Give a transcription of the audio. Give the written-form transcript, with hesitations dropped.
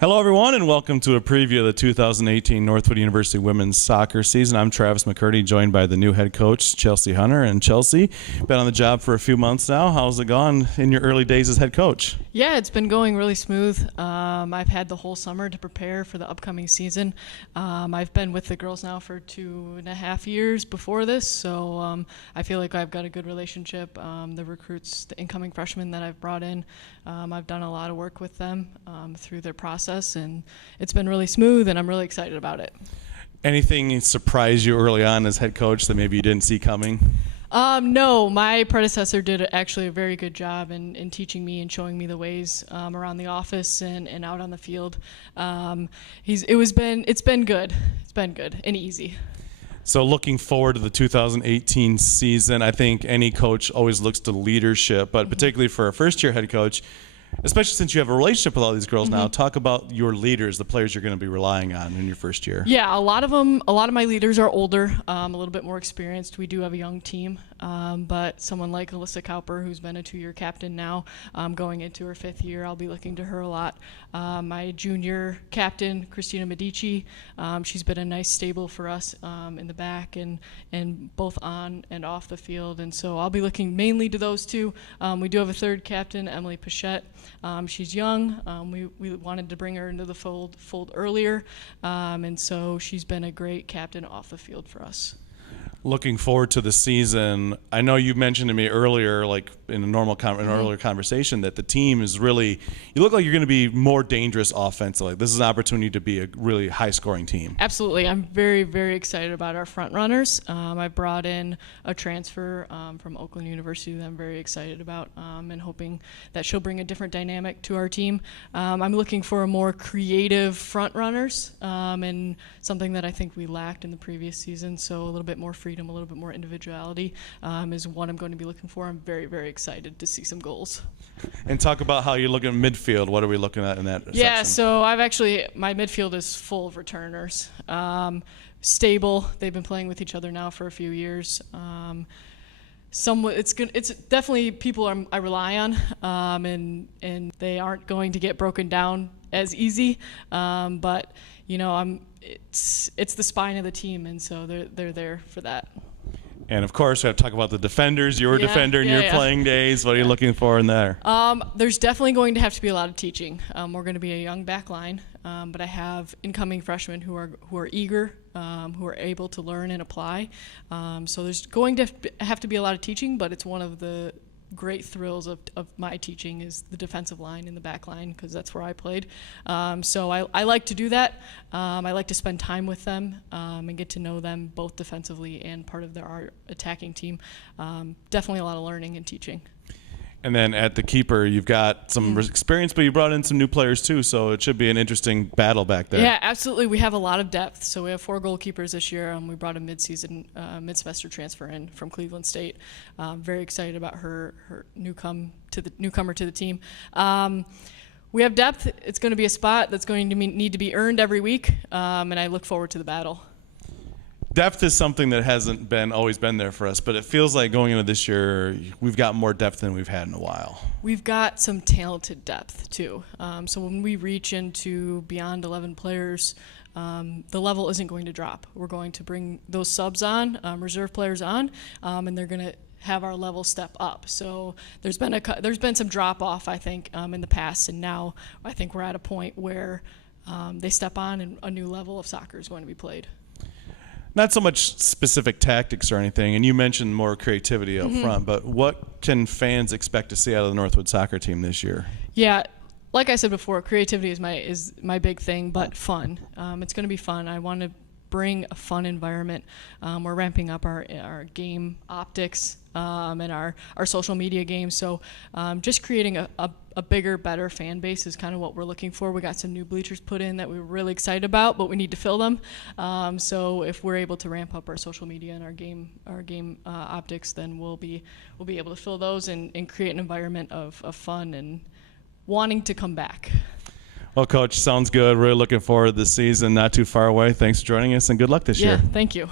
Hello, everyone, and welcome to a preview of the 2018 Northwood University women's soccer season. I'm Travis McCurdy, joined by the new head coach, Chelsea Hunter. And Chelsea, been on the job for a few months now. How's it gone in your early days as head coach? Yeah, it's been going really smooth. I've had the whole summer to prepare for the upcoming season. I've been with the girls now for 2.5 years before this, so I feel like I've got a good relationship. The recruits, the incoming freshmen that I've brought in, I've done a lot of work with them through their process, and it's been really smooth, and I'm really excited about it. Anything surprise you early on as head coach that maybe you didn't see coming? No, my predecessor did actually a very good job in teaching me and showing me the ways around the office and out on the field. It's been good. It's been good and easy. So looking forward to the 2018 season, I think any coach always looks to leadership, but particularly for a first-year head coach, especially since you have a relationship with all these girls now, talk about your leaders, the players you're going to be relying on in your first year. Yeah, a lot of my leaders are older, a little bit more experienced. We do have a young team, but someone like Alyssa Cowper, who's been a 2-year captain now, going into her 5th year, I'll be looking to her a lot. My junior captain, Christina Medici, she's been a nice stable for us in the back and both on and off the field, and so I'll be looking mainly to those two. We do have a third captain, Emily Pichette. She's young. We wanted to bring her into the fold earlier, and so she's been a great captain off the field for us. Looking forward to the season. I know you mentioned to me earlier, like in an earlier conversation, that the team is really, you look like you're going to be more dangerous offensively. This is an opportunity to be a really high-scoring team. Absolutely. I'm very, very excited about our front runners. I brought in a transfer from Oakland University that I'm very excited about and hoping that she'll bring a different dynamic to our team. I'm looking for a more creative front runners and something that I think we lacked in the previous season, so a little bit more freedom, a little bit more individuality is what I'm going to be looking for. I'm very, very excited to see some goals. And talk about how you look at midfield. What are we looking at in that section? So my midfield is full of returners. Stable. They've been playing with each other now for a few years. It's definitely people I rely on, and they aren't going to get broken down as easy. But it's the spine of the team, and so they're there for that. And of course, we have to talk about the defenders. You were a defender in your playing days. What are you looking for in there? There's definitely going to have to be a lot of teaching. We're going to be a young back line, but I have incoming freshmen who are eager, who are able to learn and apply. So there's going to have to be a lot of teaching, but it's one of the great thrills of my teaching is the defensive line and the back line, because that's where I played. So I like to do that. I like to spend time with them and get to know them both defensively and part of our attacking team. Definitely a lot of learning and teaching. And then at the keeper, you've got some experience, but you brought in some new players too, so it should be an interesting battle back there. Yeah, absolutely. We have a lot of depth. So we have 4 goalkeepers this year. We brought a mid-semester transfer in from Cleveland State. Very excited about her newcomer to the team. We have depth. It's going to be a spot that's going to need to be earned every week, and I look forward to the battle. Depth is something that hasn't always been there for us, but it feels like going into this year, we've got more depth than we've had in a while. We've got some talented depth, too. So when we reach into beyond 11 players, the level isn't going to drop. We're going to bring those subs on, reserve players on, and they're going to have our level step up. So there's been some drop-off, I think, in the past, and now I think we're at a point where they step on and a new level of soccer is going to be played. Not so much specific tactics or anything, and you mentioned more creativity up front, but what can fans expect to see out of the Northwood soccer team this year? Yeah, like I said before, creativity is my big thing, but fun. It's going to be fun. I want to bring a fun environment. We're ramping up our game optics and our social media games, so just creating a bigger, better fan base is kind of what we're looking for. We got some new bleachers put in that we're really excited about, but we need to fill them. So if we're able to ramp up our social media and our game optics, then we'll be able to fill those and create an environment of fun and wanting to come back. Well, Coach, sounds good. Really looking forward to this season. Not too far away. Thanks for joining us, and good luck this year. Yeah, thank you.